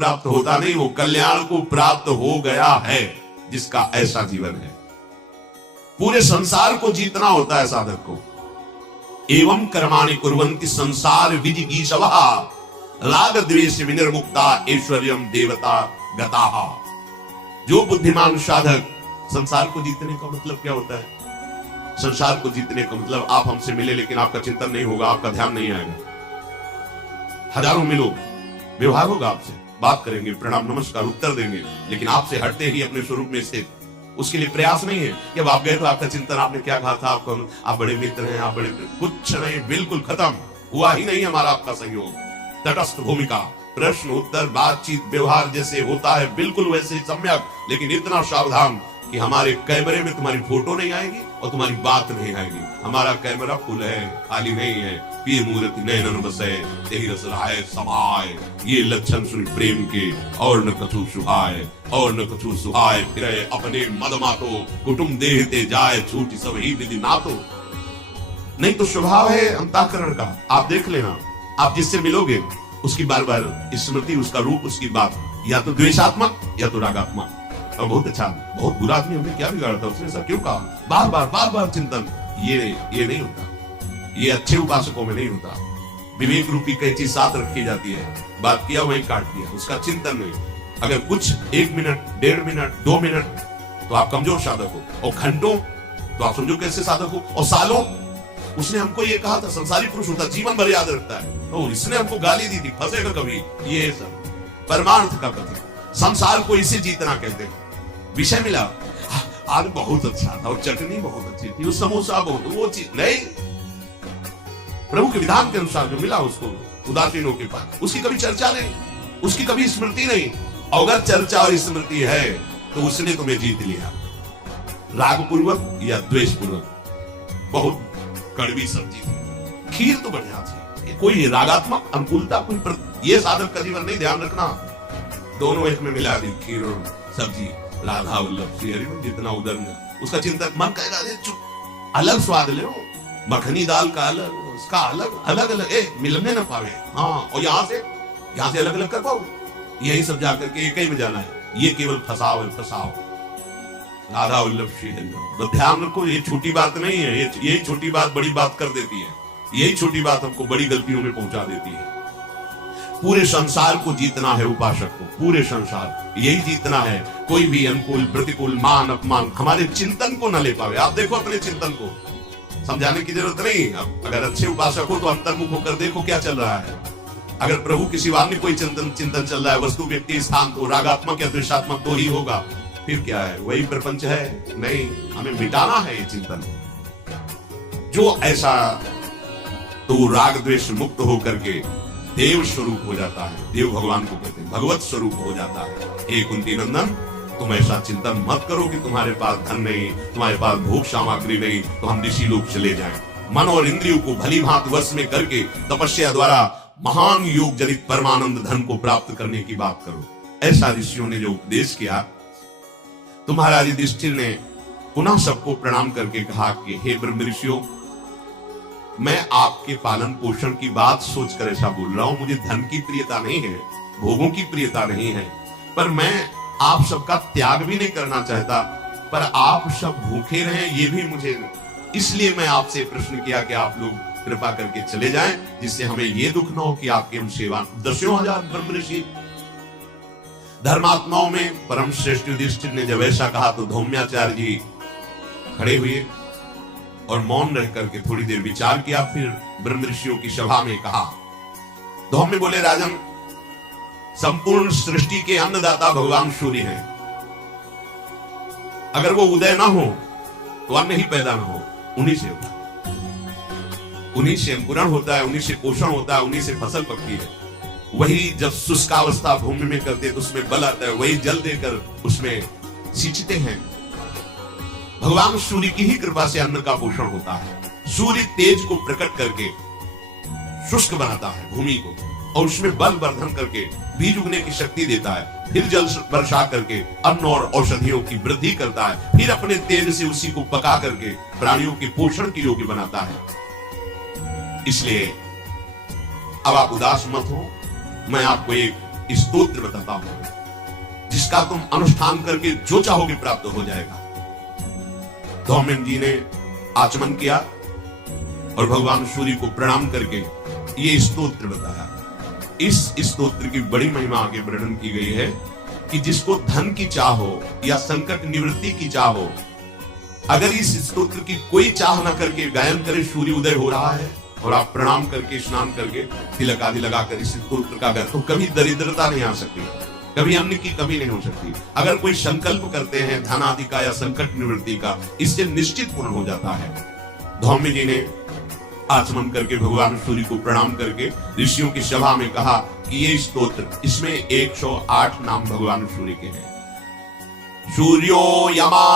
प्राप्त होता नहीं, वो कल्याण को प्राप्त हो गया है जिसका ऐसा जीवन है। पूरे संसार को जीतना होता है साधक को। एवं कर्माणि कुर्वन्ति संसार विजिगीषवः राग द्वेष विनिर्मुक्ता ऐश्वर्यम देवता गताः। जो बुद्धिमान साधक, संसार को जीतने का मतलब क्या होता है? संसार को जीतने का मतलब आप हमसे मिले लेकिन आपका चिंतन नहीं होगा, आपका ध्यान नहीं आएगा। हजारों मिलो, व्यवहार होगा आपसे, बात करेंगे, प्रणाम नमस्कार उत्तर देंगे, लेकिन आपसे हटते ही अपने स्वरूप में से उसके लिए प्रयास नहीं है। जब आप गए तो आपका चिंतन, आपने क्या कहा था, आप बड़े मित्र हैं, आप बड़े, कुछ नहीं, बिल्कुल खत्म, हुआ ही नहीं हमारा आपका सहयोग। तटस्थ भूमिका, प्रश्न उत्तर बातचीत व्यवहार जैसे होता है बिल्कुल वैसे ही सम्यक, लेकिन इतना सावधान कि हमारे कैमरे में तुम्हारी फोटो नहीं आएगी और तुम्हारी बात नहीं आएगी। हमारा कैमरा फुल है, खाली नहीं है। प्रिय मूर्ति नयनन बसे तेहि रस रहाए समाए, ये लक्षण सुन प्रेम के और न कछु सुहाए, और न कछु सुहाए फिरे अपने मद मातो, कुटुंब देहते जाए छूटी सब ही विधि नातो। नहीं तो स्वभाव है अंतःकरण का, आप देख लेना, आप जिससे मिलोगे उसकी बार बार स्मृति, उसका रूप, उसकी बात या तो द्वेषात्मक या तो रागात्मक। और बहुत अच्छा, बहुत बुरा आदमी, हमने क्या बिगाड़ा था, उसने ऐसा क्यों कहा, बार बार चिंतन, ये नहीं होता, ये अच्छे उपासकों में नहीं होता। विवेक रूपी कैंची साथ रखी जाती है, बात किया वहीं काट दिया, उसका चिंतन नहीं। अगर कुछ 1 मिनट 1.5 मिनट 2 मिनट तो आप कमजोर साधक हो, और घंटों तो आप समझो कैसे साधक हो, और सालों। उसने हमको ये कहा था, संसारी पुरुष होता जीवन भर याद रखता है, और इसने हमको गाली दी थी, फंसेगा कभी, ये सब परमार्थ का कथन। संसार को इसे जीतना कहते हैं। विषय मिला, आज बहुत अच्छा था, और चटनी बहुत अच्छी थी, वो समोसा बहुत, वो चीज नहीं, प्रभु के विधान के अनुसार जो मिला उसको उदासीनों के पास, उसकी कभी चर्चा नहीं, उसकी कभी स्मृति नहीं। अगर चर्चा और स्मृति है तो उसने तुम्हें जीत लिया, राग पूर्वक या द्वेष पूर्वक। बहुत कड़वी सब्जी थी, खीर तो बढ़िया थी, कोई रागात्मक अनुकूलता, कोई ये साधक का जीवन नहीं, ध्यान रखना। दोनों एक में मिला दी, खीर और सब्जी, राधा वल्लभ श्री हरि में जितना उधर में, उसका चिंतन मन कहेगा अलग स्वाद ले, मखनी दाल का अलग, उसका अलग, अलग अलग मिलने न पावे। हाँ, और यहाँ से अलग अलग कर पाओ, यही सब जाकर के एक ही में जाना है, ये केवल फसाओ है, फसाओ। राधा वल्लभ श्री हरि, तो ध्यान रखो, ये छोटी बात नहीं है, यही छोटी बात बड़ी बात कर देती है, यही छोटी बात हमको बड़ी गलतियों में पहुंचा देती है। पूरे संसार को जीतना है उपासक को, पूरे संसार यही जीतना है। कोई भी अनुकूल प्रतिकूल मान अपमान हमारे चिंतन को न ले पावे। आप देखो अपने चिंतन को, समझाने की जरूरत नहीं। अब अगर अच्छे उपासक हो तो अंतर्मुख होकर देखो क्या चल रहा है। अगर प्रभु के सिवा में कोई चिंतन चल रहा है, वस्तु व्यक्ति स्थान तो रागात्मक या द्वेषात्मक तो ही होगा, फिर क्या है, वही प्रपंच है। नहीं, हमें मिटाना है ये चिंतन। जो ऐसा तो राग द्वेष मुक्त होकर के देव स्वरूप हो जाता है, देव भगवान को कहते हैं, भगवत स्वरूप हो जाता है। हे कुंती नंदन, तुम ऐसा चिंतन मत करो कि तुम्हारे पास धन नहीं, तुम्हारे पास भोग सामग्री नहीं, तो हम ऋषि लोग चले जाएं। मन और इंद्रियों को भली भांति वश में करके तपस्या द्वारा महान योग जनित परमानंद धन को प्राप्त करने की बात करो। ऐसा ऋषियों ने जो उपदेश किया, तो महाराज युधिष्ठिर ने पुनः सबको प्रणाम करके कहा कि हे ब्रह्म ऋषियों, मैं आपके पालन पोषण की बात सोचकर ऐसा बोल रहा हूं। मुझे धन की प्रियता नहीं है, भोगों की प्रियता नहीं है, पर मैं आप सबका त्याग भी नहीं करना चाहता, पर आप सब भूखे रहें ये भी मुझे, इसलिए मैं आपसे प्रश्न किया कि आप लोग कृपा करके चले जाएं, जिससे हमें ये दुख न हो कि आपके हम सेवा। 10,000 ब्रह्म ऋषि धर्मात्माओं में परम श्रेष्ठ युधिष्ठिर ने जब ऐसा कहा तो धौम्याचार्य जी खड़े हुए और मौन रह करके थोड़ी देर विचार किया। फिर ब्रह्म ऋषियों की सभा में कहा, धौम्य बोले, राजन, संपूर्ण सृष्टि के अन्नदाता भगवान सूर्य हैं। अगर वो उदय ना हो तो अन्न ही पैदा ना हो, उन्हीं से होता है, उन्हीं से अंकुरण होता है, उन्हीं से पोषण होता है, उन्हीं से फसल पकती है। वही जब शुष्कावस्था भूमि में करते तो उसमें बल आता है, वही जल देकर उसमें सींचते हैं। भगवान सूर्य की ही कृपा से अन्न का पोषण होता है। सूर्य तेज को प्रकट करके शुष्क बनाता है भूमि को, और उसमें बल वर्धन करके बीज उगने की शक्ति देता है, फिर जल वर्षा करके अन्न और औषधियों की वृद्धि करता है, फिर अपने तेज से उसी को पका करके प्राणियों के पोषण के योग्य बनाता है। इसलिए अब आप उदास मत हो, मैं आपको एक स्तोत्र बताता हूं जिसका तुम अनुष्ठान करके जो चाहोगे प्राप्त हो जाएगा। धौम्य जी ने आचमन किया और भगवान सूर्य को प्रणाम करके ये स्तोत्र बताया। इस स्तोत्र की बड़ी महिमा आगे वर्णन की गई है कि जिसको धन की चाह हो या संकट निवृत्ति की चाह हो, अगर इस स्तोत्र की कोई चाह न करके गायन करे, सूर्य उदय हो रहा है और आप प्रणाम करके स्नान करके तिलक आदि लगाकर इस स्तोत्र का गायन, तो कभी दरिद्रता नहीं आ सकती, कभी अन्न की कमी नहीं हो सकती। अगर कोई संकल्प करते हैं धन आदि का या संकट निवृत्ति का, इससे निश्चित पूर्ण हो जाता है। धौम्य जी ने आचमन करके भगवान सूर्य को प्रणाम करके ऋषियों की सभा में कहा कि ये स्तोत्र, इसमें 108 नाम भगवान सूर्य के हैं। सूर्यो यमा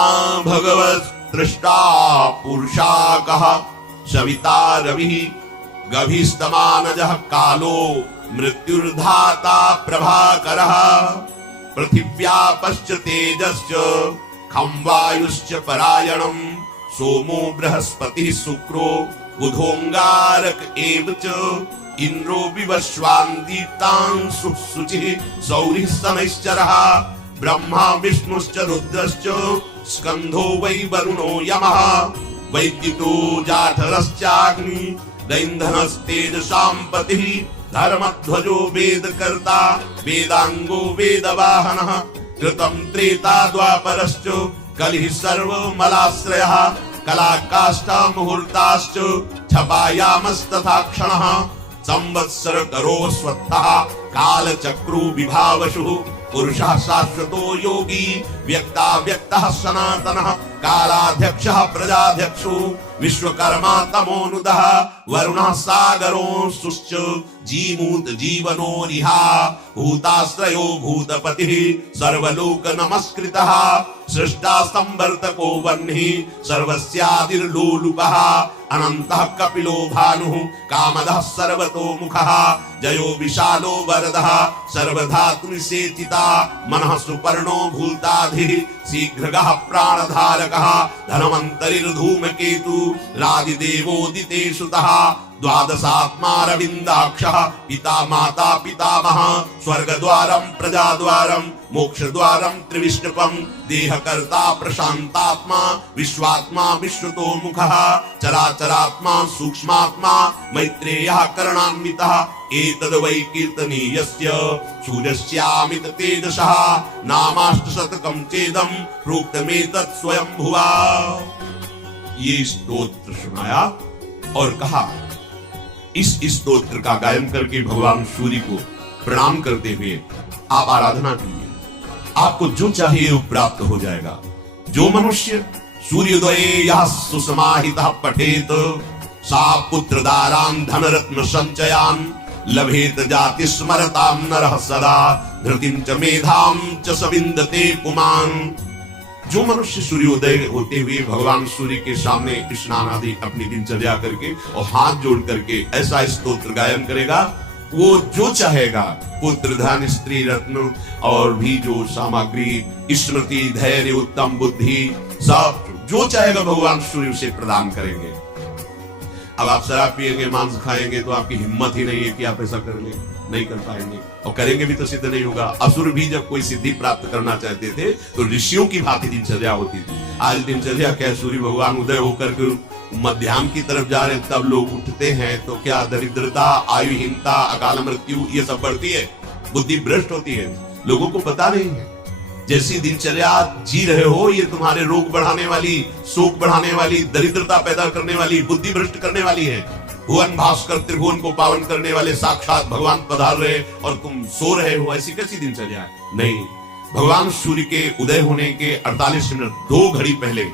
भगवत दृष्टा पुरुषा कहा सविता रवि गभीस्तमानजः कालो मृत्युर्धाता प्रभाकरः पृथिव्यापश्च तेजश्च खं वायुश्च परायणम् सोमो बृहस्पतिः शुक्रो बुधोंगारक एव च इंद्रो विवस्वान्दितांशु शुचिः सौरिः शनैश्चरः ब्रह्मा विष्णुश्च रुद्रश्च स्कंधो वै वरुणो यमः वैद्युतो जाठरश्चाग्नि दैन्धनस्तेजसां पतिः धर्मध्वजो वेदकर्ता वेदांगो वेदवाहनः कृतं त्रेता द्वापरश्च कलिः सर्वमलाश्रयः कलाकाष्ठा मुहूर्ताश्च छपायामस्तथा क्षणः संवत्सर करो स्वत्तः कालचक्रो विभावशुः पुरुषः शाश्वतो योगी व्यक्ता व्यक्तः सनातनः कालाध्यक्षः प्रजाध्यक्षो विश्वकर्मा तमोनुदः वरुणः सागरोऽंशुश्च जीमूत जीवनोरिहा भूताश्रयो भूतपतिः सर्वलोक नमस्कृतः सृष्टा संवर्तको वह्निः सर्वस्यादिर्लोलुपः अनन्तः कपिलो भानुः कामदः सर्वतोमुखः जयो विशालो वरदः सर्वधातुनिषेचिता मनः सुपर्णो भूताधिः शीघ्रगः प्राणधारकः धनवन्तरिर्धूमकेतु रादिदेवोदितेषुतः द्वादशात्मा रविन्दाक्षः पिता माता पितामह स्वर्गद्वारं प्रजाद्वारं मोक्षद्वारं त्रिविष्णुपं देहकर्ता प्रशान्तात्मा विश्वात्मा विश्वतोमुखः चराचरात्मा सूक्ष्मात्मा मैत्रेयः करणान्वितः एतद् वै कीर्तनीयस्य सूर्यस्यामित तेजसः नामाष्टशतकं चेदं प्रोक्तमेतत् स्वयंभुवा। ये स्तोत्र सुनाया और कहा इस स्तोत्र का गायन करके भगवान सूर्य को प्रणाम करते हुए आप आराधना कीजिए, आपको जो चाहिए वो प्राप्त हो जाएगा। जो मनुष्य सूर्योदये यः सुसमाहितः पठेत सा पुत्रदारान् धनरत्न संचयान् लभेत जाति स्मरतां नरः सदा धृतिं च मेधां च सविन्दते पुमान्। जो मनुष्य सूर्योदय होते हुए भगवान सूर्य के सामने स्नान आदि अपनी दिनचर्या करके और हाथ जोड़ करके ऐसा स्तोत्र गायन करेगा, वो जो चाहेगा पुत्र धन स्त्री रत्न और भी जो सामग्री स्मृति धैर्य उत्तम बुद्धि सब जो चाहेगा भगवान सूर्य उसे प्रदान करेंगे। अब आप शराब पिएंगे मांस खाएंगे तो आपकी हिम्मत ही नहीं है कि आप ऐसा कर ले, नहीं कर पाएंगे और करेंगे भी तो सिद्ध नहीं होगा। असुर भी जब कोई सिद्धि प्राप्त करना चाहते थे तो ऋषियों की भांति दिनचर्या होती थी। आज दिनचर्या क्या, सूर्य भगवान उदय होकर के मध्याह्न की तरफ जा रहे तब लोग उठते हैं तो क्या दरिद्रता आयुहीनता अकाल मृत्यु ये सब बढ़ती है, बुद्धि भ्रष्ट होती है, लोगों को पता नहीं है। जैसी दिनचर्या जी रहे हो ये तुम्हारे रोग बढ़ाने वाली, शोक बढ़ाने वाली, दरिद्रता पैदा करने वाली, बुद्धि भ्रष्ट करने वाली है। भुवन भास्कर त्रिभुवन को पावन करने वाले साक्षात भगवान पधार रहे और तुम सो रहे हो, ऐसी कैसी दिनचर्या है? नहीं, भगवान सूर्य के उदय होने के 48 मिनट 2 घड़ी पहले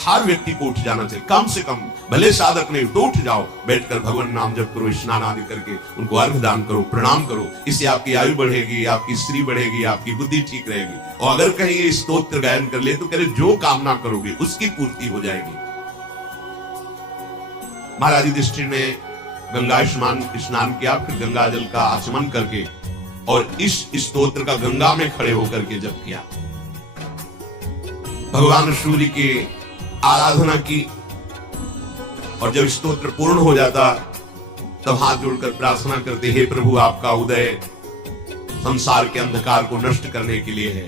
हर व्यक्ति को उठ जाना चाहिए, कम से कम भले साधक नहीं तो उठ जाओ, बैठकर भगवान नाम जप करो, स्नान आदि करके उनको अर्घ्य दान करो, प्रणाम करो। इससे आपकी आयु बढ़ेगी, आपकी स्त्री बढ़ेगी, आपकी बुद्धि ठीक रहेगी। और अगर कहीं ये स्तोत्र गायन कर ले तो कह जो कामना करोगे उसकी पूर्ति हो जाएगी। महाराज युधिष्ठिर ने गंगा स्नान किया, फिर गंगा जल का आचमन करके और इस स्तोत्र का गंगा में खड़े होकर के जप किया। भगवान सूर्य की आराधना की और जब स्तोत्र पूर्ण हो जाता तब हाथ जोड़कर प्रार्थना करते, हे प्रभु आपका उदय संसार के अंधकार को नष्ट करने के लिए है।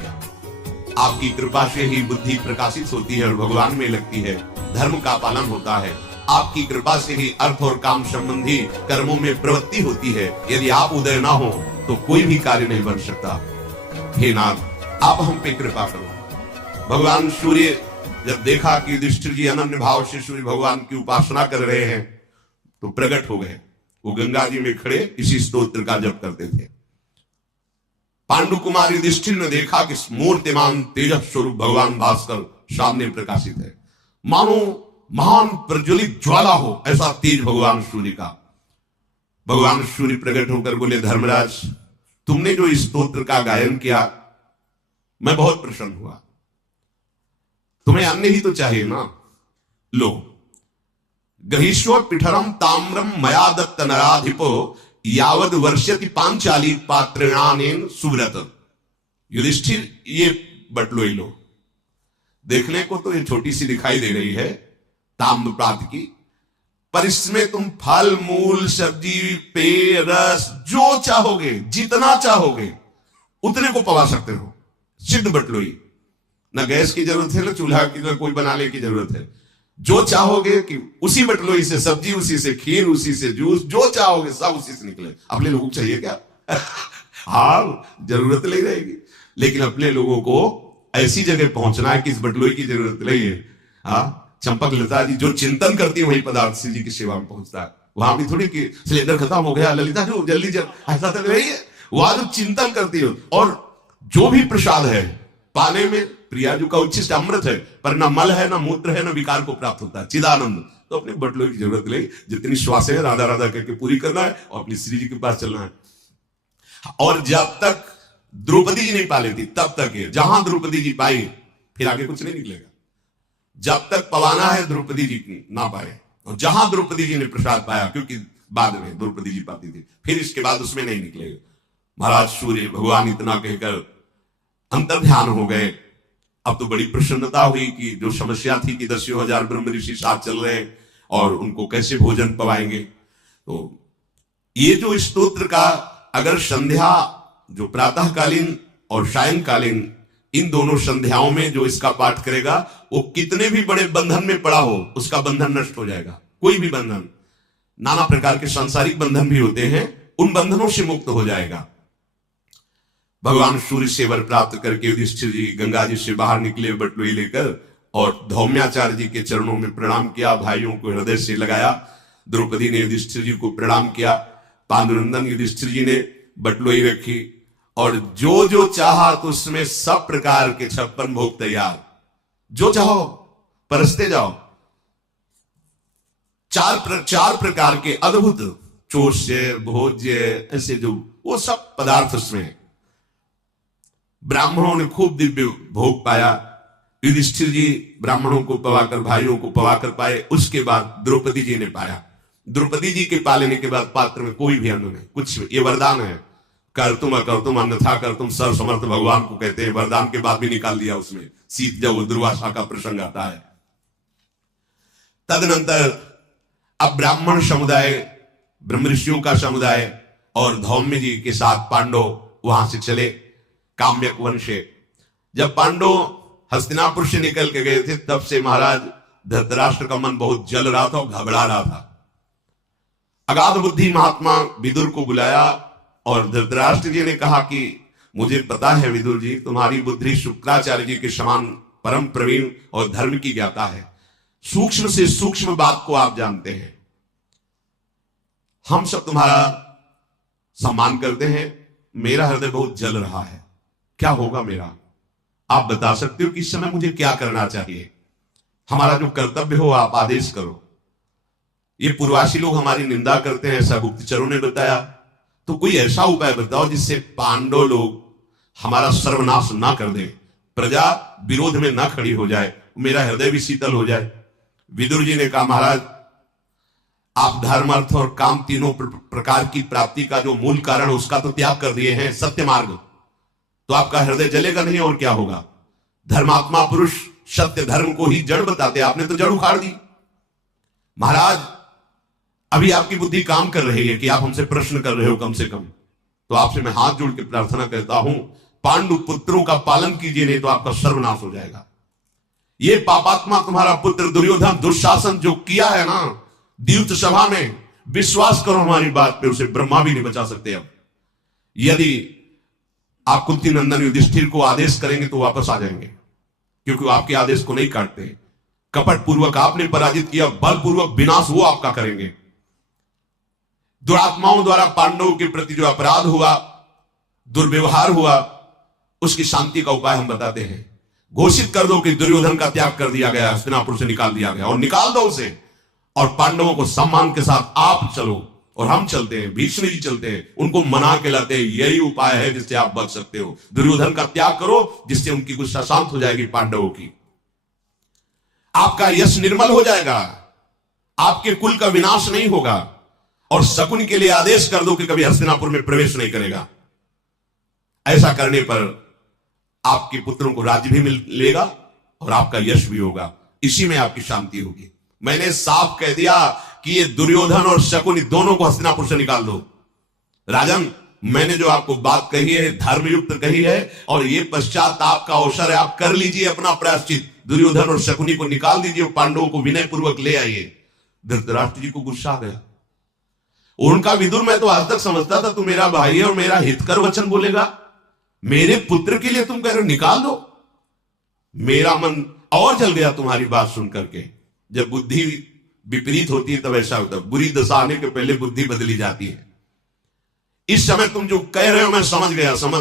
आपकी कृपा से ही बुद्धि प्रकाशित होती है और भगवान में लगती है, धर्म का पालन होता है। आपकी कृपा से ही अर्थ और काम संबंधी कर्मों में प्रवृत्ति होती है। यदि आप उदय ना हो तो कोई भी कार्य नहीं बन सकता। हे नाथ, आप हम पे कृपा करो। भगवान सूर्य जब देखा कि युधिष्ठिर जी अनन्य भाव से सूर्य भगवान की उपासना कर रहे हैं तो प्रकट हो गए। वो गंगा जी में खड़े इसी स्तोत्र का जप करते थे। पांडु कुमार युधिष्ठिर ने देखा कि मूर्तिमान तेजस स्वरूप भगवान भास्कर सामने प्रकाशित है, मानो महान प्रज्वलित ज्वाला हो, ऐसा तेज भगवान सूर्य का। भगवान सूर्य प्रकट होकर बोले, धर्मराज, तुमने जो इस स्तोत्र का गायन किया मैं बहुत प्रसन्न हुआ। तुम्हें अन्य ही तो चाहिए ना। लो, गृहीष्व पिठरम ताम्रम मया दत्त नराधिपो यावद वर्षति पांचाली पात्रेणानेन सुव्रत। युधिष्ठिर, ये बटलोई लो। देखने को तो ये छोटी सी दिखाई दे रही है, ताम्र प्रात की, पर इसमें तुम फल मूल सब्जी पेय रस जो चाहोगे, जितना चाहोगे उतने को पवा सकते हो। सिद्ध बटलोई, ना गैस की जरूरत है, ना चूल्हा की, ना कोई बनाने की जरूरत है। जो चाहोगे कि उसी बटलोई से सब्जी, उसी से खीर, उसी से जूस, जो चाहोगे सब उसी से निकले। अपने लोगों को चाहिए क्या? हाँ, जरूरत नहीं रहेगी, लेकिन अपने लोगों को ऐसी जगह पहुंचना है कि इस बटलोई की जरूरत नहीं है। हाँ, चंपक लता जी जो चिंतन करती है वही पदार्थ श्री जी की सेवा में पहुंचता है। वहां भी थोड़ी कि सिलेंडर खत्म हो गया, ललिता जो जल्दी ऐसा तो नहीं है। वहां जो चिंतन करती हो, और जो भी प्रसाद है पाने में प्रियाजू का उच्छिष्ट अमृत है, पर ना मल है, ना मूत्र है, ना विकार को प्राप्त होता है, चिदानंद। तो अपने बटलोई की जरूरत नहीं, जितनी श्वासें है राधा राधा करके पूरी करना है और अपनी श्री जी के पास चलना है। और जब तक द्रौपदी जी नहीं पा लेती तब तक है, जहां द्रौपदी जी पाई फिर आगे कुछ नहीं निकलेगा। जब तक पवाना है द्रौपदी जी ना पाए, और जहां द्रौपदी जी ने प्रसाद पाया, क्योंकि बाद में द्रौपदी जी पाती थी, फिर इसके बाद उसमें नहीं निकलेगा। महाराज सूर्य भगवान इतना कहकर अंतर ध्यान हो गए। अब तो बड़ी प्रसन्नता हुई कि जो समस्या थी कि 10,000 ब्रह्म ऋषि साथ चल रहे हैं और उनको कैसे भोजन पवाएंगे, तो ये जो स्तोत्र का अगर संध्या, जो प्रातःकालीन और सायंकालीन, इन दोनों संध्याओं में जो इसका पाठ करेगा, वो कितने भी बड़े बंधन में पड़ा हो उसका बंधन नष्ट हो जाएगा। कोई भी बंधन, नाना प्रकार के सांसारिक बंधन भी होते हैं, उन बंधनों से मुक्त हो जाएगा। भगवान सूर्य से वर प्राप्त करके युधिष्ठिर जी गंगा जी से बाहर निकले बटलोई लेकर, और धौम्याचार्य जी के चरणों में प्रणाम किया, भाइयों को हृदय से लगाया। द्रौपदी ने युधिष्ठिर जी को प्रणाम किया। पांडुनंदन युधिष्ठिर जी ने बटलोई रखी, और जो जो चाहा तो उसमें सब प्रकार के 56 भोग तैयार, जो चाहो परसते जाओ। चार प्रकार के अद्भुत चोष्य भोज्य, ऐसे जो वो सब पदार्थ उसमें। ब्राह्मणों ने खूब दिव्य भोग पाया। युधिष्ठिर जी ब्राह्मणों को पवाकर, भाइयों को पवाकर पाए। उसके बाद द्रौपदी जी ने पाया। द्रौपदी जी के पा लेने के बाद पात्र में कोई भी अन्न नहीं, कुछ, ये वरदान है। कर तुम अकर तुम अन्यथा कर तुम, सर्व समर्थ भगवान को कहते हैं। वरदान के बाद भी निकाल दिया उसमें, सीत जब दुर्वासा का प्रसंग आता है। तदनंतर अब ब्राह्मण समुदाय, ब्रह्म ऋषियों का समुदाय और धौम्य जी के साथ पांडव वहां से चले काम्यक वन से। जब पांडव हस्तिनापुर से निकल के गए थे, तब से महाराज धृतराष्ट्र का मन बहुत जल रहा था और घबरा रहा था। अगाध बुद्धि महात्मा विदुर को बुलाया, और धृतराष्ट्र जी ने कहा कि मुझे पता है विदुर जी, तुम्हारी बुद्धि शुक्राचार्य जी के समान परम प्रवीण और धर्म की ज्ञाता है। सूक्ष्म से सूक्ष्म बात को आप जानते हैं। हम सब तुम्हारा सम्मान करते हैं। मेरा हृदय बहुत जल रहा है, क्या होगा मेरा? आप बता सकते हो कि इस समय मुझे क्या करना चाहिए? हमारा जो कर्तव्य हो आप आदेश करो। ये पूर्वासी लोग हमारी निंदा करते हैं, ऐसा गुप्तचरों ने बताया। तो कोई ऐसा उपाय बताओ जिससे पांडव लोग हमारा सर्वनाश ना कर दे, प्रजा विरोध में ना खड़ी हो जाए, मेरा हृदय भी शीतल हो जाए। विदुर जी ने कहा, महाराज आप धर्म अर्थ और काम तीनों प्रकार की प्राप्ति का जो मूल कारण उसका तो त्याग कर दिए हैं, सत्य मार्ग, तो आपका हृदय जलेगा नहीं और क्या होगा? धर्मात्मा पुरुष सत्य धर्म को ही जड़ बताते, आपने तो जड़ उखाड़ दी। महाराज अभी आपकी बुद्धि काम कर रही है कि आप हमसे प्रश्न कर रहे हो, कम से कम तो आपसे मैं हाथ जोड़ के प्रार्थना करता हूं, पांडु पुत्रों का पालन कीजिए, नहीं तो आपका सर्वनाश हो जाएगा। ये पापात्मा तुम्हारा पुत्र दुर्योधन दुशासन जो किया है ना द्यूत सभा में, विश्वास करो हमारी बात पे, उसे ब्रह्मा भी नहीं बचा सकते। अब यदि आप कुंती नंदन युधिष्ठिर को आदेश करेंगे तो वापस आ जाएंगे, क्योंकि वो आपके आदेश को नहीं काटते। कपट पूर्वक आपने पराजित किया, बलपूर्वक विनाश वो आपका करेंगे। दुरात्माओं द्वारा पांडवों के प्रति जो अपराध हुआ, दुर्व्यवहार हुआ, उसकी शांति का उपाय हम बताते हैं। घोषित कर दो कि दुर्योधन का त्याग कर दिया गया, हस्तिनापुर से निकाल दिया गया, और निकाल दो उसे, और पांडवों को सम्मान के साथ आप चलो और हम चलते हैं, भीष्म जी चलते हैं, उनको मना के लाते हैं। यही उपाय है जिससे आप बच सकते हो। दुर्योधन का त्याग करो, जिससे उनकी गुस्सा शांत हो जाएगी पांडवों की, आपका यश निर्मल हो जाएगा, आपके कुल का विनाश नहीं होगा। और शकुन के लिए आदेश कर दो कि कभी हस्तिनापुर में प्रवेश नहीं करेगा। ऐसा करने पर आपके पुत्रों को राज्य भी मिलेगा और आपका यश भी होगा। इसी में आपकी शांति होगी। मैंने साफ कह दिया कि ये दुर्योधन और शकुन दोनों को हस्तिनापुर से निकाल दो। राजन, मैंने जो आपको बात कही है धर्मयुक्त कही है, और ये पश्चाताप का अवसर है, आप कर लीजिए अपना प्रायश्चित। दुर्योधन और शकुनी को निकाल दीजिए, पांडवों को विनय पूर्वक ले आइए। धृतराष्ट्र जी को गुस्सा आ गया। उनका विदुर मैं तो आज तक समझता था तू मेरा भाई है और मेरा हितकर वचन बोलेगा, मेरे पुत्र के लिए तुम कह रहे हो निकाल दो। मेरा मन और जल गया तुम्हारी बात सुन करके। जब बुद्धि विपरीत होती है तब ऐसा होता है, बुरी दशा आने के पहले बुद्धि बदली जाती है। इस समय तुम जो कह रहे हो मैं समझ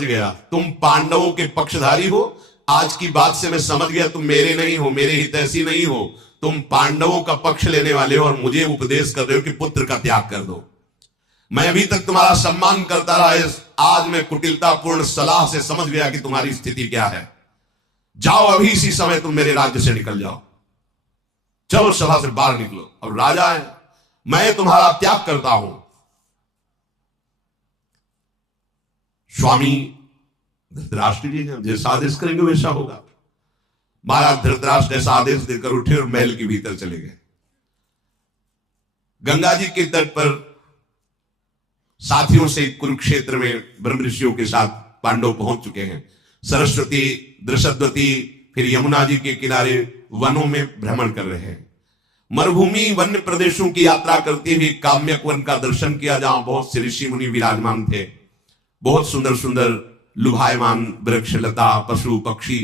गया, तुम पांडवों के पक्षधारी हो। आज की बात से मैं समझ गया तुम मेरे नहीं हो, मेरे हितैषी नहीं हो, तुम पांडवों का पक्ष लेने वाले हो और मुझे उपदेश कर रहे हो कि पुत्र का त्याग कर दो। मैं अभी तक तुम्हारा सम्मान करता रहा, आज मैं कुटिलतापूर्ण सलाह से समझ गया कि तुम्हारी स्थिति क्या है। जाओ अभी इसी समय तुम मेरे राज्य से निकल जाओ, चलो सभा से बाहर निकलो। अब राजा है, मैं तुम्हारा त्याग करता हूं। स्वामी धृतराष्ट्र जी हैं, जैसा आदेश करेंगे वैसा होगा। महाराज धृतराष्ट्र ऐसा आदेश देकर उठे और महल के भीतर चले गए। गंगा जी के तट पर साथियों से कुरुक्षेत्र में ब्रह्म ऋषियों के साथ पांडव पहुंच चुके हैं। सरस्वती, दृषद्वती, फिर यमुना जी के किनारे वनों में भ्रमण कर रहे हैं। मरुभूमि वन्य प्रदेशों की यात्रा करते हुए काम्यक वन का दर्शन किया, जहां बहुत से ऋषि मुनि विराजमान थे। बहुत सुंदर सुंदर लुभायमान वृक्षलता, पशु पक्षी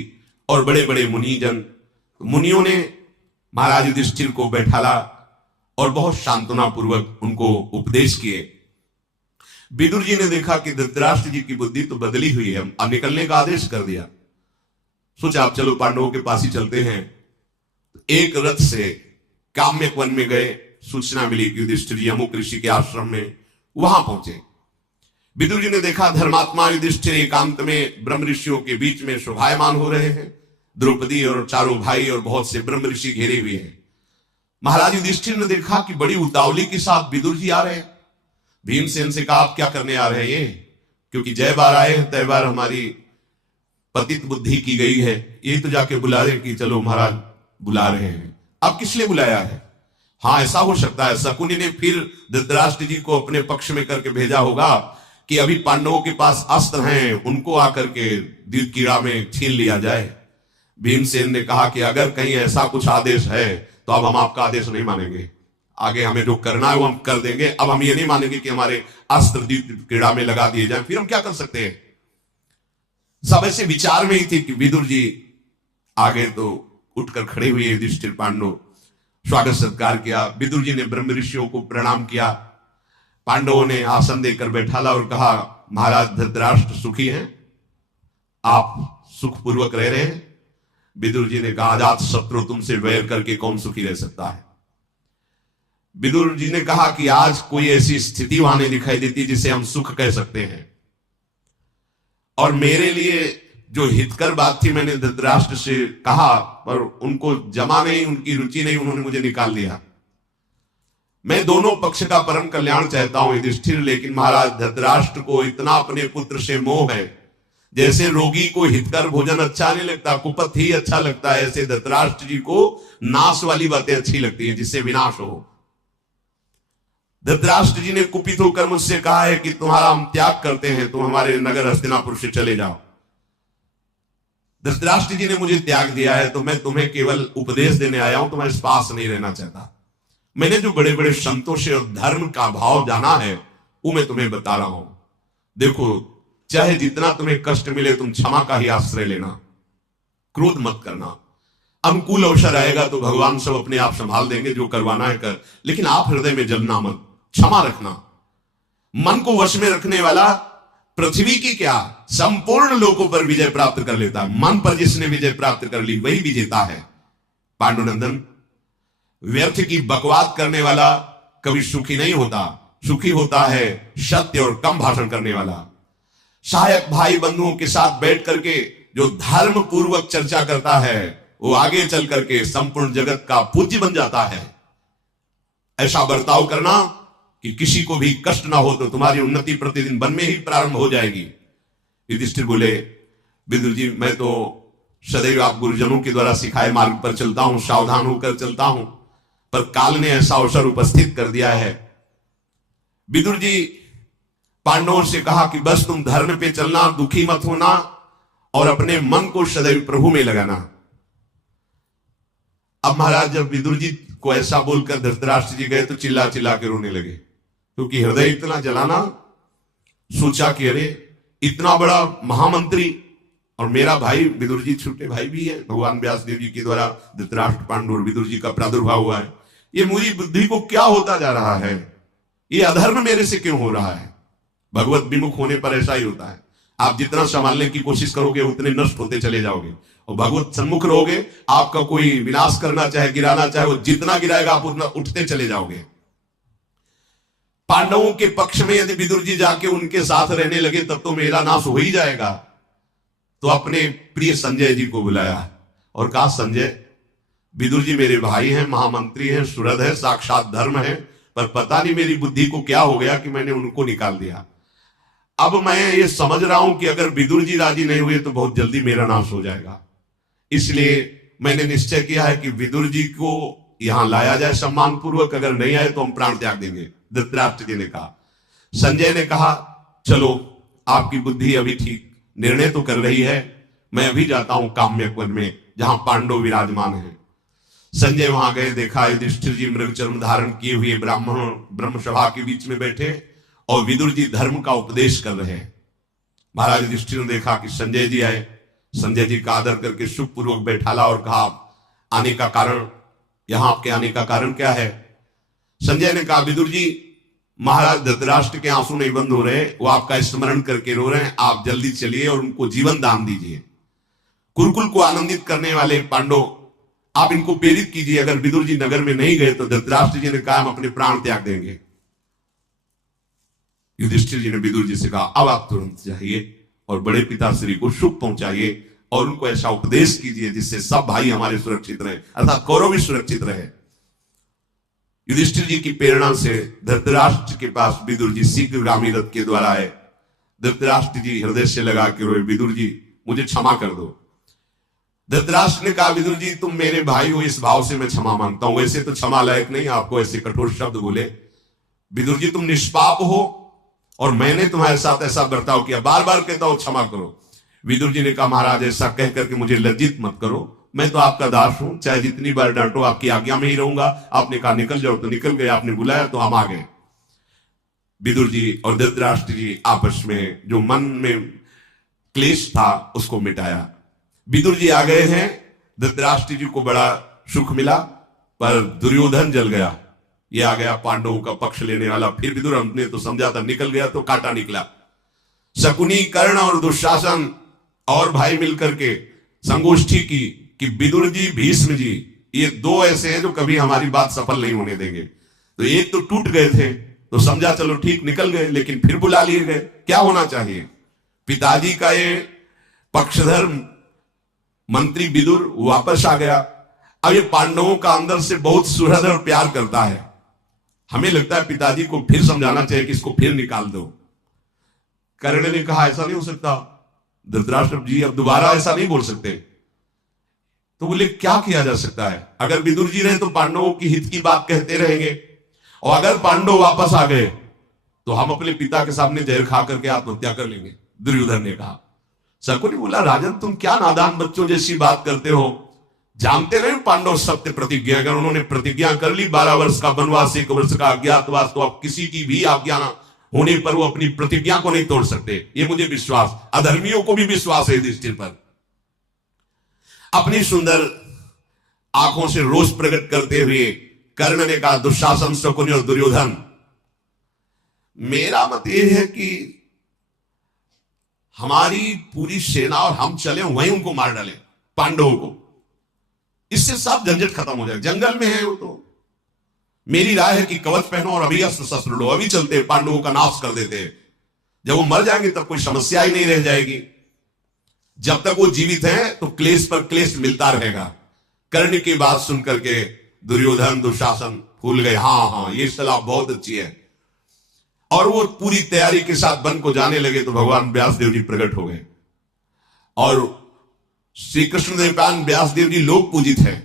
और बड़े बड़े मुनिजन। मुनियों ने महाराज युधिष्ठिर को बैठाला और बहुत सांत्वना पूर्वक उनको उपदेश किए। विदुर जी ने देखा कि धृतराष्ट्र जी की बुद्धि तो बदली हुई है, अब निकलने का आदेश कर दिया। सोचा आप चलो पांडवों के पास ही चलते हैं। एक रथ से काम्यक वन में गए। सूचना मिली कि युधिष्ठिर जी अमुक ऋषि के आश्रम में, वहां पहुंचे। विदुर जी ने देखा धर्मात्मा युधिष्ठिर एकांत में ब्रह्म ऋषियों के बीच में शोभायमान हो रहे हैं। द्रौपदी और चारों भाई और बहुत से ब्रह्म ऋषि घेरे हुए हैं। महाराज युधिष्ठिर ने देखा कि बड़ी उतावली के साथ विदुर जी आ रहे हैं। भीमसेन से कहा आप क्या करने आ रहे हैं ये, क्योंकि जय बार आए हैं तय बार हमारी पतित बुद्धि की गई है। ये तो जाके बुला रहे कि चलो महाराज बुला रहे हैं, अब किस लिए बुलाया है। हाँ ऐसा हो सकता है शकुनी ने फिर धृतराष्ट्र जी को अपने पक्ष में करके भेजा होगा कि अभी पांडवों के पास अस्त्र हैं, उनको आकर के द्यूत कीड़ा में छीन लिया जाए। भीमसेन ने कहा कि अगर कहीं ऐसा कुछ आदेश है तो अब हम आपका आदेश नहीं मानेंगे, आगे हमें जो करना है वो हम कर देंगे। अब हम ये नहीं मानेंगे कि हमारे अस्त्र द्यूत कीड़ा में लगा दिए जाए, फिर हम क्या कर सकते हैं। सब ऐसे विचार में ही थे कि विदुर जी आगे तो उठकर खड़े हुए। युधिष्ठिर पांडव स्वागत सत्कार किया। विदुर जी ने ब्रह्म ऋषियों को प्रणाम किया। पांडवों ने आसन देकर बैठाला और कहा महाराज धृतराष्ट्र सुखी हैं, आप सुखपूर्वक रह रहे हैं। विदुर जी ने कहा अजात शत्रु तुमसे वैर करके कौन सुखी रह सकता है। विदुर जी ने कहा कि आज कोई ऐसी स्थिति वहां नहीं दिखाई देती जिसे हम सुख कह सकते हैं, और मेरे लिए जो हितकर बात थी मैंने धृतराष्ट्र से कहा, पर उनको जमा नहीं, उनकी रुचि नहीं, उन्होंने मुझे निकाल दिया। मैं दोनों पक्ष का परम कल्याण चाहता हूं युधिष्ठिर, लेकिन महाराज धृतराष्ट्र को इतना अपने पुत्र से मोह है। जैसे रोगी को हितकर भोजन अच्छा नहीं लगता, कुपथ ही अच्छा लगता है, ऐसे धृतराष्ट्र जी को नाश वाली बातें अच्छी लगती है जिससे विनाश हो। धृतराष्ट्र जी ने कुपित होकर मुझसे कहा है कि तुम्हारा हम त्याग करते हैं, तुम हमारे नगर हस्तिनापुर से चले जाओ। धृतराष्ट्र जी ने मुझे त्याग दिया है तो मैं तुम्हें केवल उपदेश देने आया हूं, तुम्हारे पास नहीं रहना चाहता। मैंने जो बड़े बड़े संतों से और धर्म का भाव जाना है वो मैं तुम्हें बता रहा हूं। देखो, चाहे जितना तुम्हें कष्ट मिले तुम क्षमा का ही आश्रय लेना, क्रोध मत करना। अनुकूल अवसर आएगा तो भगवान सब अपने आप संभाल देंगे, जो करवाना है कर, लेकिन आप हृदय में जलना मत, क्षमा रखना। मन को वश में रखने वाला पृथ्वी की क्या संपूर्ण लोगों पर विजय प्राप्त कर लेता है। मन पर जिसने विजय प्राप्त कर ली वही विजेता है। पांडुनंदन, व्यर्थ की बकवाद करने वाला कभी सुखी नहीं होता, सुखी होता है सत्य और कम भाषण करने वाला। सहायक भाई बंधुओं के साथ बैठ करके जो धर्म पूर्वक चर्चा करता है वो आगे चल करके संपूर्ण जगत का पूज्य बन जाता है। ऐसा बर्ताव करना कि किसी को भी कष्ट ना हो, तो तुम्हारी उन्नति प्रतिदिन वन में ही प्रारंभ हो जाएगी। युधिष्ठिर बोले, विदुर जी मैं तो सदैव आप गुरुजनों के द्वारा सिखाए मार्ग पर चलता हूं, सावधान होकर चलता हूं, पर काल ने ऐसा अवसर उपस्थित कर दिया है। विदुर जी पांडवों से कहा कि बस तुम धर्म पे चलना, दुखी मत होना और अपने मन को सदैव प्रभु में लगाना। अब महाराज जब विदुर जी को ऐसा बोलकर धृतराष्ट्र जी गए तो चिल्ला चिल्ला के रोने लगे, क्योंकि हृदय इतना जलाना। सोचा कि अरे इतना बड़ा महामंत्री और मेरा भाई विदुर जी छोटे भाई भी है, भगवान व्यास देव जी के द्वारा धृतराष्ट्र, पांडु और विदुर जी का प्रादुर्भाव हुआ है। ये मेरी बुद्धि को क्या होता जा रहा है, ये अधर्म मेरे से क्यों हो रहा है। भगवत विमुख होने पर ऐसा ही होता है, आप जितना संभालने की कोशिश करोगे उतने नष्ट होते चले जाओगे, और भगवत सन्मुख रहोगे, आपका कोई विनाश करना चाहे गिराना चाहे वो जितना गिराएगा आप उतना उठते चले जाओगे। पांडवों के पक्ष में यदि विदुर जी जाके उनके साथ रहने लगे तब तो मेरा नाश हो ही जाएगा। तो अपने प्रिय संजय जी को बुलाया और कहा, संजय विदुर जी मेरे भाई हैं, महामंत्री हैं, सुहृद है, साक्षात धर्म है, पर पता नहीं मेरी बुद्धि को क्या हो गया कि मैंने उनको निकाल दिया। अब मैं ये समझ रहा हूं कि अगर विदुर जी राजी नहीं हुए तो बहुत जल्दी मेरा नाश हो जाएगा। इसलिए मैंने निश्चय किया है कि विदुर जी को यहां लाया जाए सम्मान पूर्वक, अगर नहीं आए तो हम प्राण त्याग देंगे। धृतराष्ट्र जी ने कहा। संजय ने कहा, चलो आपकी बुद्धि अभी ठीक निर्णय तो कर रही है, मैं अभी जाता हूं काम्यक वन में जहां पांडव विराजमान है। संजय वहां गए, देखा युधिष्ठिर जी मृग चर्म धारण किए हुए ब्राह्मणों ब्रह्म सभा के बीच में बैठे और विदुर जी धर्म का उपदेश कर रहे हैं। महाराज युधिष्ठिर ने देखा कि संजय जी आए, संजय जी का आदर करके सुखपूर्वक बैठाला और कहा, आने का कारण, यहां आपके आने का कारण क्या है। संजय ने कहा, विदुर जी महाराज धृतराष्ट्र के आंसू नहीं बंद हो रहे, वो आपका स्मरण करके रो रहे हैं, आप जल्दी चलिए और उनको जीवन दान दीजिए। कुरुकुल को आनंदित करने वाले पांडव, आप इनको प्रेरित कीजिए। अगर विदुर जी नगर में नहीं गए तो धृतराष्ट्र जी ने कहा हम अपने प्राण त्याग देंगे। युधिष्ठिर जी ने विदुर जी से कहा, अब आप तुरंत जाइए और बड़े पिताश्री को सुख पहुंचाइए और उनको ऐसा उपदेश कीजिए जिससे सब भाई हमारे सुरक्षित रहे, अर्थात कौरव भी सुरक्षित रहे। युधिष्ठिर जी की प्रेरणा से धृतराष्ट्र के पास विदुर जी शीघ्रगामी रथ के द्वारा आए। धृतराष्ट्र जी हृदय से लगा के रोए, विदुर जी मुझे क्षमा कर दो। धृतराष्ट्र ने कहा, विदुर जी तुम मेरे भाई हो, इस भाव से मैं क्षमा मांगता हूं, वैसे तो क्षमा लायक नहीं आपको ऐसे कठोर शब्द बोले। विदुर जी तुम निष्पाप हो और मैंने तुम्हारे साथ ऐसा बर्ताव किया, बार बार कहता हूं क्षमा करो। विदुर जी ने कहा, महाराज ऐसा कह करके मुझे लज्जित मत करो, मैं तो आपका दास हूं, चाहे जितनी बार डांटो आपकी आज्ञा में ही रहूंगा। आपने कहा निकल जाओ तो निकल गए, आपने बुलाया तो हम आ गए। विदुर जी और धृतराष्ट्र जी आपस में जो मन में क्लेश था उसको मिटाया। विदुर जी आ गए हैं, धृतराष्ट्र जी को बड़ा सुख मिला, पर दुर्योधन जल गया। ये आ गया पांडवों का पक्ष लेने वाला। फिर विदुर ने तो समझा था निकल गया तो कांटा निकला। शकुनी, कर्ण और दुशासन और भाई मिलकर के संगोष्ठी की कि विदुर जी, भीष्म जी, ये दो ऐसे हैं जो कभी हमारी बात सफल नहीं होने देंगे। तो एक तो टूट गए थे तो समझा चलो ठीक निकल गए, लेकिन फिर बुला लिए गए। क्या होना चाहिए, पिताजी का ये पक्षधर मंत्री विदुर वापस आ गया। अब ये पांडवों का अंदर से बहुत सुहृद और प्यार करता है। हमें लगता है पिताजी को फिर समझाना चाहिए कि इसको फिर निकाल दो। कर्ण ने कहा ऐसा नहीं हो सकता, धृतराष्ट्र जी अब दोबारा ऐसा नहीं बोल सकते। तो बोले क्या किया जा सकता है, अगर विदुर जी रहे तो पांडवों की हित की बात कहते रहेंगे और अगर पांडव वापस आ गए तो हम अपने पिता के सामने जहर खा करके आत्महत्या कर लेंगे। दुर्योधन ने कहा। शकुनी बोला, राजन तुम क्या नादान बच्चों जैसी बात करते हो, जानते नहीं पांडव सत्य प्रतिज्ञा, अगर उन्होंने प्रतिज्ञा कर ली 12 वर्ष का वनवास 1 वर्ष का अज्ञातवास, तो अब किसी की भी आज्ञा होने पर वो अपनी प्रतिज्ञा को नहीं तोड़ सकते। ये मुझे विश्वास, अधर्मियों को भी विश्वास है युधिष्ठिर पर। अपनी सुंदर आंखों से रोष प्रकट करते हुए कर्ण ने कहा, दुशासन, शकुनी और दुर्योधन, मेरा मत यह है कि हमारी पूरी सेना और हम चले वहीं उनको मार डालें, पांडवों को, इससे सब झंझट खत्म हो जाए। जंगल में है वो, तो मेरी राय है कि कवच पहनो और अभी अस्त्र शस्त्र लो, अभी चलते पांडवों का नाश कर देते। जब वो मर जाएंगे तब कोई समस्या ही नहीं रह जाएगी। जब तक वो जीवित हैं तो क्लेश पर क्लेश मिलता रहेगा। कर्ण की बात सुनकर के दुर्योधन, दुशासन फूल गए। हाँ, ये सलाह बहुत अच्छी है। और वो पूरी तैयारी के साथ वन को जाने लगे तो भगवान व्यासदेव जी प्रकट हो गए। और श्री कृष्ण देवपान व्यासदेव जी लोक पूजित है।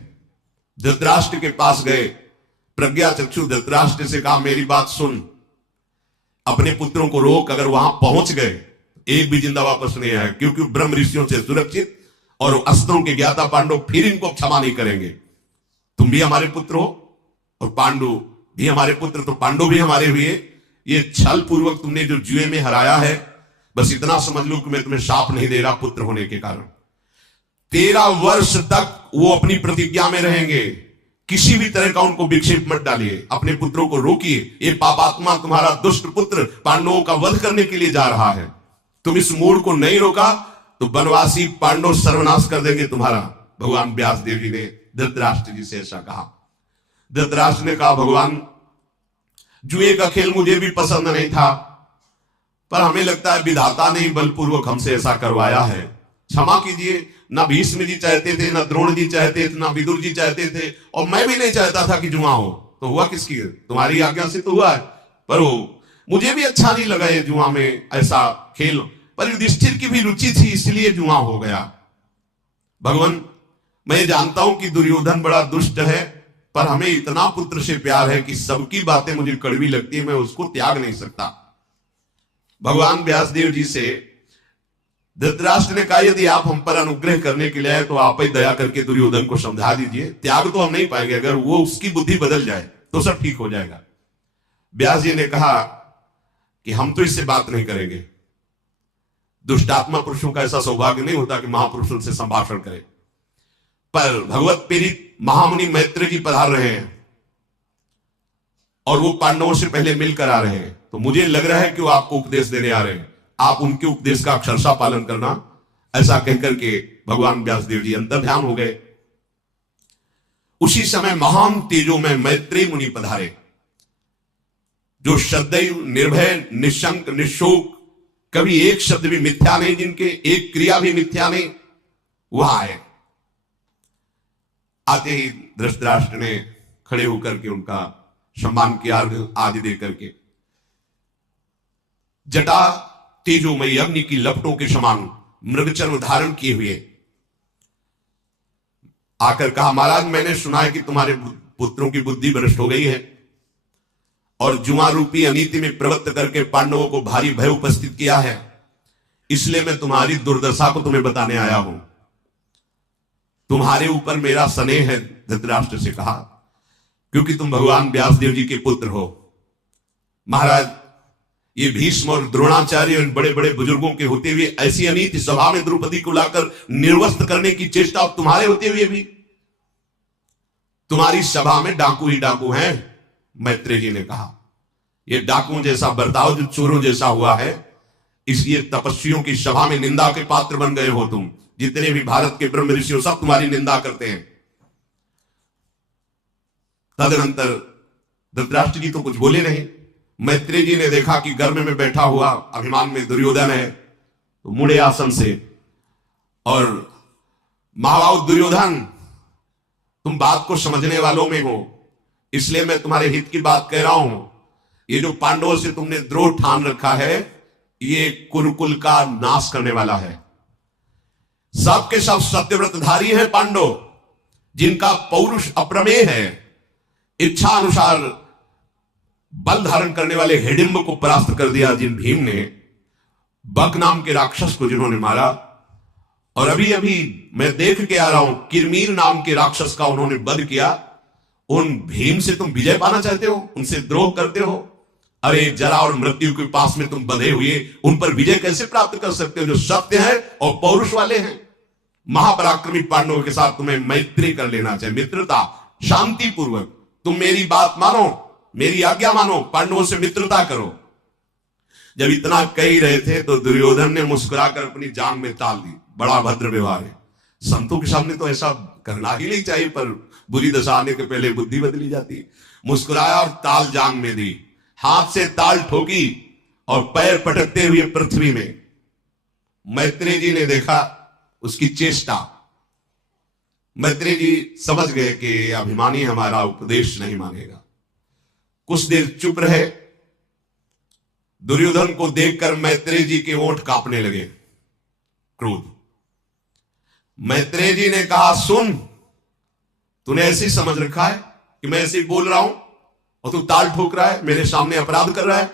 धृतराष्ट्र के पास गए, प्रज्ञा चक्षु धृतराष्ट्र से कहा, मेरी बात सुन, अपने पुत्रों को रोक, अगर वहां पहुंच गए एक भी जिंदा वापस नहीं आए, क्योंकि ब्रह्म ऋषियों से सुरक्षित और अस्त्रों के ज्ञाता पांडव फिर इनको क्षमा नहीं करेंगे। तुम भी हमारे पुत्र हो और पांडु भी हमारे पुत्र, तो पांडव भी हमारे हुए। ये छल पूर्वक तुमने जो जुए में हराया है, बस इतना समझ लो कि मैं तुम्हें शाप नहीं दे रहा पुत्र होने के कारण। 13 वर्ष तक वो अपनी प्रतिज्ञा में रहेंगे। किसी भी तरह का उनको विक्षेप मत डालिए, अपने पुत्रों को रोकिए। ये पापात्मा तुम्हारा दुष्ट पुत्र पांडवों का वध करने के लिए जा रहा है। तुम इस मूड को नहीं रोका तो वनवासी पांडव सर्वनाश कर देंगे तुम्हारा। भगवान व्यासदेव जी ने धृतराष्ट्र जी से ऐसा कहा। धृतराष्ट्र ने कहा, भगवान जुए का खेल मुझे भी पसंद नहीं था, पर हमें लगता है विधाता ने बलपूर्वक हमसे ऐसा करवाया है। क्षमा कीजिए, ना भीष्म जी चाहते थे, ना द्रोण जी चाहते थे, ना विदुर जी चाहते थे, और मैं भी नहीं चाहता था कि जुआ हो। तो हुआ किसकी? तुम्हारी आज्ञा से तो हुआ है, पर वो मुझे भी अच्छा नहीं लगा ये जुआ में ऐसा खेल, पर युधिष्ठिर की भी रुचि थी इसलिए जुआ हो गया। भगवान, मैं जानता हूं कि दुर्योधन बड़ा दुष्ट है, पर हमें इतना पुत्र से प्यार है कि सबकी बातें मुझे कड़वी लगती है, मैं उसको त्याग नहीं सकता। भगवान व्यासदेव जी से धृतराष्ट्र ने कहा, यदि आप हम पर अनुग्रह करने के लिए आए तो आप ही दया करके दुर्योधन को समझा दीजिए। त्याग तो हम नहीं पाएंगे, अगर वो उसकी बुद्धि बदल जाए तो सब ठीक हो जाएगा। व्यास जी ने कहा कि हम तो इससे बात नहीं करेंगे। दुष्टात्मा पुरुषों का ऐसा सौभाग्य नहीं होता कि महापुरुषों से संभाषण करें। पर भगवत प्रेरित महामुनि मैत्री जी पधार रहे हैं और वो पांडवों से पहले मिलकर आ रहे हैं, तो मुझे लग रहा है कि वो आपको उपदेश देने आ रहे हैं। आप उनके उपदेश का अक्षरशः पालन करना। ऐसा कहकर के भगवान व्यासदेव जी अंतर्ध्यान हो गए। उसी समय महान तेजों में मैत्री मुनि पधारे, जो सदैव निर्भय, निशंक, निशोक, कभी एक शब्द भी मिथ्या नहीं, जिनके एक क्रिया भी मिथ्या नहीं, वह आए। आते ही धृतराष्ट्र ने खड़े होकर के उनका सम्मान किया, आदि दे करके। जटा तेजोमयी अग्नि की लपटों के समान मृगचर्म धारण किए हुए आकर कहा, महाराज मैंने सुना है कि तुम्हारे पुत्रों की बुद्धि भ्रष्ट हो गई है और जुआ रूपी अनीति में प्रवृत्त करके पांडवों को भारी भय उपस्थित किया है, इसलिए मैं तुम्हारी दुर्दशा को तुम्हें बताने आया हूं। तुम्हारे ऊपर मेरा स्नेह है, धृतराष्ट्र से कहा, क्योंकि तुम भगवान व्यासदेव जी के पुत्र हो। महाराज, ये भीष्म और द्रोणाचार्य और बड़े बड़े बुजुर्गों के होते हुए ऐसी अनीति सभा में द्रौपदी को लाकर निर्वस्त्र करने की चेष्टा तुम्हारे होते हुए भी, तुम्हारी सभा में डाकू ही डाकू हैं। मैत्रेय जी ने कहा, ये डाकुओं जैसा बर्ताव जो चोरों जैसा हुआ है, इसलिए तपस्वियों की सभा में निंदा के पात्र बन गए हो तुम। जितने भी भारत के ब्रह्म ऋषि सब तुम्हारी निंदा करते हैं। तदनंतर धृतराष्ट्र जी तो कुछ बोले नहीं। मैत्रेय जी ने देखा कि गर्भ में बैठा हुआ अभिमान में दुर्योधन है, तो मुड़े आसन से और महाभाव दुर्योधन, तुम बात को समझने वालों में हो, इसलिए मैं तुम्हारे हित की बात कह रहा हूं। ये जो पांडवों से तुमने द्रोह ठान रखा है, ये कुरुकुल का नाश करने वाला है। सबके सब सत्यव्रतधारी हैं पांडव, जिनका पौरुष अप्रमेय है, इच्छा अनुसार बल धारण करने वाले हिडिंब को परास्त कर दिया जिन भीम ने, बक नाम के राक्षस को जिन्होंने मारा, और अभी अभी मैं देख के आ रहा हूं किरमीर नाम के राक्षस का उन्होंने वध किया। उन भीम से तुम विजय पाना चाहते हो, उनसे द्रोह करते हो? अरे जरा और मृत्यु के पास में तुम बंधे हुए उन पर विजय कैसे प्राप्त कर सकते हो जो सत्य है और पौरुष वाले हैं? महापराक्रमी पांडवों के साथ तुम्हें मैत्री कर लेना चाहिए, मित्रता, शांति पूर्वक। तुम मेरी बात मानो, मेरी आज्ञा मानो, पांडवों से मित्रता करो। जब इतना कह ही रहे थे तो दुर्योधन ने मुस्कुराकर अपनी जान में ताल दी। बड़ा भद्र व्यवहार है, संतों के सामने तो ऐसा करना ही नहीं चाहिए, पर बुरी दशा आने के पहले बुद्धि बदली जाती। मुस्कुराया और ताल जांग में दी, हाथ से ताल ठोकी और पैर पटकते हुए पृथ्वी में। मैत्रेय जी ने देखा उसकी चेष्टा। मैत्रेय जी समझ गए कि अभिमानी हमारा उपदेश नहीं मानेगा। कुछ देर चुप रहे। दुर्योधन को देखकर मैत्रेय जी के ओंठ कांपने लगे, क्रोध। मैत्रेय जी ने कहा, सुन, तूने ऐसे ही समझ रखा है कि मैं ऐसे ही बोल रहा हूं और तू ताल ठोक रहा है, मेरे सामने अपराध कर रहा है।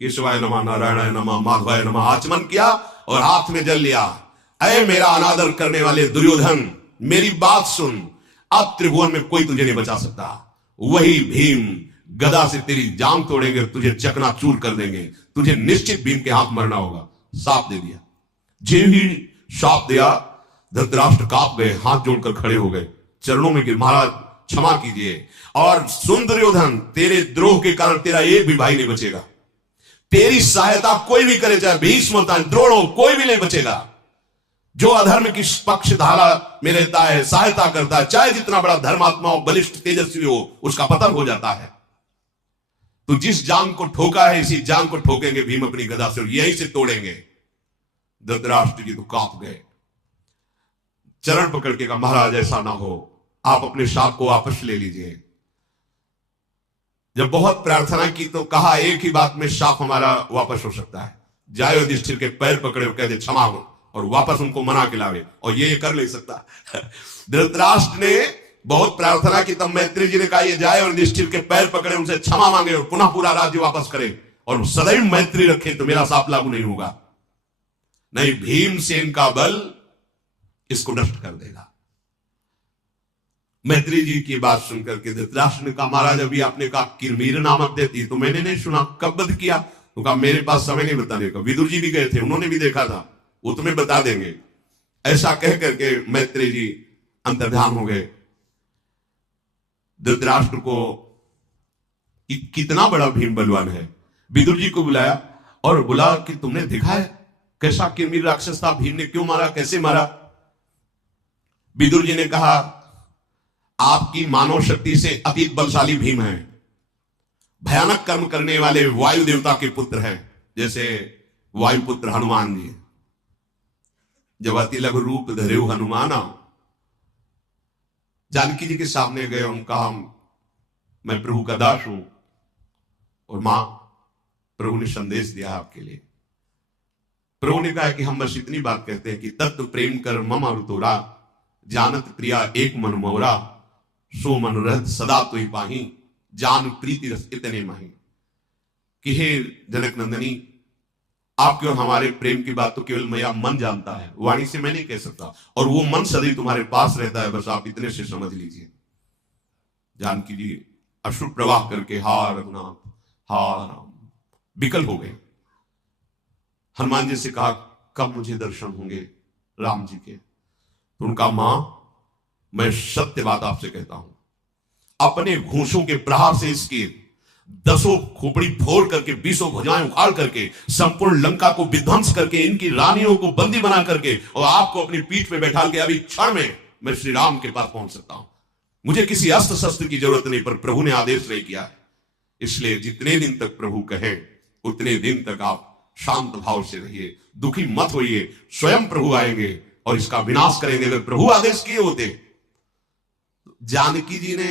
केशवाय नमः, नारायणाय नमः, माधवाय नमः आचमन किया और हाथ में जल लिया। अरे मेरा अनादर करने वाले दुर्योधन, मेरी बात सुन, अब त्रिभुवन में कोई तुझे नहीं बचा सकता। वही भीम गदा से तेरी जान तोड़ेंगे, तुझे चकनाचूर कर देंगे, तुझे निश्चित भीम के हाथ मरना होगा। साप दे दिया। जे ही शाप दिया, धृतराष्ट्र कांप गए, हाथ जोड़कर खड़े हो गए, चरणों में गिर, महाराज क्षमा कीजिए। और सुन दुर्योधन, तेरे द्रोह के कारण तेरा एक भी भाई नहीं बचेगा। तेरी सहायता कोई भी करे, चाहे भीष्म हो, द्रोण हो, कोई भी नहीं बचेगा। जो अधर्म की पक्ष धारा में रहता है, सहायता करता है, चाहे जितना बड़ा धर्मात्मा हो, बलिष्ठ तेजस्वी हो, उसका पतन हो जाता है। तो जिस जांग को ठोका है, इसी जांग को ठोकेंगे भीम अपनी गदा से, और यहीं से तोड़ेंगे। धृतराष्ट्र जी तो कांप गए, चरण पकड़ के कहा, महाराज ऐसा ना हो, आप अपने शाप को वापस ले लीजिए। जब बहुत प्रार्थना की तो कहा, एक ही बात में शाप हमारा वापस हो सकता है। जाए युधिष्ठिर के पैर पकड़े और कह दे क्षमा हो, और वापस उनको मना के लावे, और ये कर नहीं सकता। धृतराष्ट्र ने बहुत प्रार्थना की, तब मैत्रेय जी ने कहा, ये जाए और युधिष्ठिर के पैर पकड़े, उनसे क्षमा मांगे और पुनः पूरा राज्य वापस करे और सदैव मैत्री रखे, तो मेरा शाप लागू नहीं होगा। नहीं, भीमसेन का बल इसको नष्ट कर देगा। मैत्रेय जी की बात सुनकर के धृतराष्ट्र ने कहा, महाराज अभी आपने कहा किरमीर नामक देती, तो मैंने नहीं सुना, कब वध किया? तो कहा, मेरे पास समय नहीं बताने का। विदुर जी भी गए थे, उन्होंने भी देखा था, वो तुम्हें बता देंगे। ऐसा कह करके मैत्रेय जी अंतर्ध्यान हो गए। धृतराष्ट्र को कितना बड़ा भीम बलवान है, विदुर जी को बुलाया और बोला कि तुमने देखा है कैसा किरमीर राक्षस था, भीम ने क्यों मारा, कैसे मारा? विदुर जी ने कहा, आपकी मानव शक्ति से अतीत बलशाली भीम है, भयानक कर्म करने वाले वायु देवता के पुत्र हैं, जैसे वायुपुत्र हनुमान जी। जब अति लघु रूप धरे हनुमाना, जानकी जी के सामने गए, उनका मैं प्रभु का दास हूं, और मां प्रभु ने संदेश दिया आपके लिए। प्रभु ने कहा कि हम बस इतनी बात कहते हैं कि तत्व प्रेम कर मम अवतोरा, जानत प्रिया एक मन मोरा, सो मनोरथ सदा तुई पाही, जान प्रीति रस इतने माही। कि हे जनक नंदनी, आपके और हमारे प्रेम की बात तो केवल मेरा मन जानता है, वाणी से मैं नहीं कह सकता, और वो मन सदैव तुम्हारे पास रहता है, बस आप इतने से समझ लीजिए। जानकी जी अश्रु प्रवाह करके हा रघुनाथ हा राम विकल हो गए। हनुमान जी से कहा, कब मुझे दर्शन होंगे राम जी के? तो उनका, मां मैं सत्य बात आपसे कहता हूं, अपने घूंसों के प्रहार से इसकी 10 खोपड़ी फोड़ करके 20 भुजाएं उखाड़ करके संपूर्ण लंका को विध्वंस करके इनकी रानियों को बंदी बना करके और आपको अपनी पीठ पे बैठा के अभी क्षण में मैं श्री राम के पास पहुंच सकता हूं। मुझे किसी अस्त्र शस्त्र की जरूरत नहीं, पर प्रभु ने आदेश नहीं किया है, इसलिए जितने दिन तक प्रभु कहें उतने दिन तक आप शांत भाव से रहिए, दुखी मत होइए। स्वयं प्रभु आएंगे और इसका विनाश करेंगे। अगर प्रभु आदेश किए होते, जानकी जी ने